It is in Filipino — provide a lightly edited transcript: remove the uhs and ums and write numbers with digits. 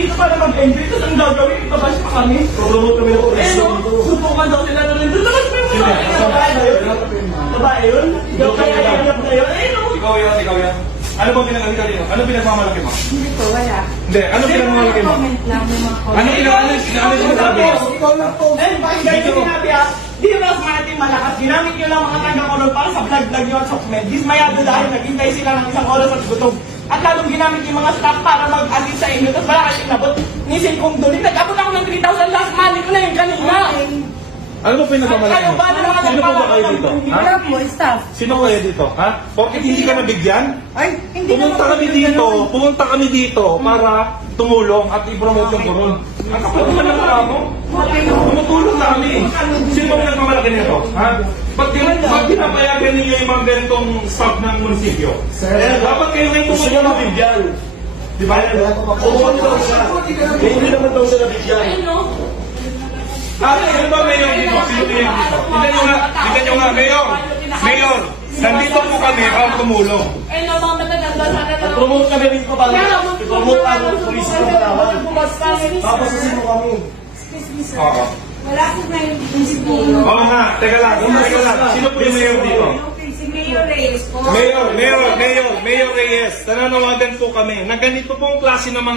dito para mag-enjoy. Tapos ang gagawin, ipabash pa kami. Promote kami ng police Eh, no, dito. subukan daw sila na rin. Tapos may mga babae na yun. Babae yun? Ikaw kaya yanap na yun? Eh, no. Ikaw yan. Ano bang pinag-alika dito? Ano pinagmamalaki mo? Hindi po, wala. Hindi, ano pinagmamalaki mo? Comment lang yung mga comment. Ano sinabi? Ikaw lang po. Eh, bakit ganyan sinabi ah? Di ba mas natin malakas? Ginamit nyo lang mga taga-kolor para sa vlog-vlog nyo at sa comment. Dismayado dahil naghintay sila ng isang oras at gutom. At lalong ginamit yung mga staff para mag-assist sa inyo. Tapos wala kayong nabot. Nisip kong doon. Nag-abot ako ng 3,000 last money ko na yun kanina. Ano ba pinagmamalaki Kayo mo? ba na mga Sino po ba kayo dito? Ha? Wala po, staff. Sino kayo dito? Ha? Bakit hindi ka nabigyan? Ay, hindi Pumunta kami dito para tumulong at i-promote yung gurul. Ang kapal naman ng tao mo. Tumutulong na kami. Sino ba pinagmamalaki nito? Ha? Ba't pinapayagan ninyo yung mga ganitong staff ng munisipyo? Dapat kayo ngayon Gusto niya mabigyan. Di ba? Promote daw siya. Eh, hindi naman daw siya nabigyan. Ayun no. Ano ba mayor dito? Sino mayor dito? Tignan nyo nga, mayor! Mayor! Nandito po kami para tumulong. Ayun no, mga matatanda sana na. Promote kami rito para i-promote ang police ng Palawan. Tapos sino kami? Oo. Wala po na yung principal. Oo nga, teka lang. Sino po yung mayor dito? Si Mayor Reyes po. Mayor Reyes, nananawagan po kami na ganito pong klase ng mga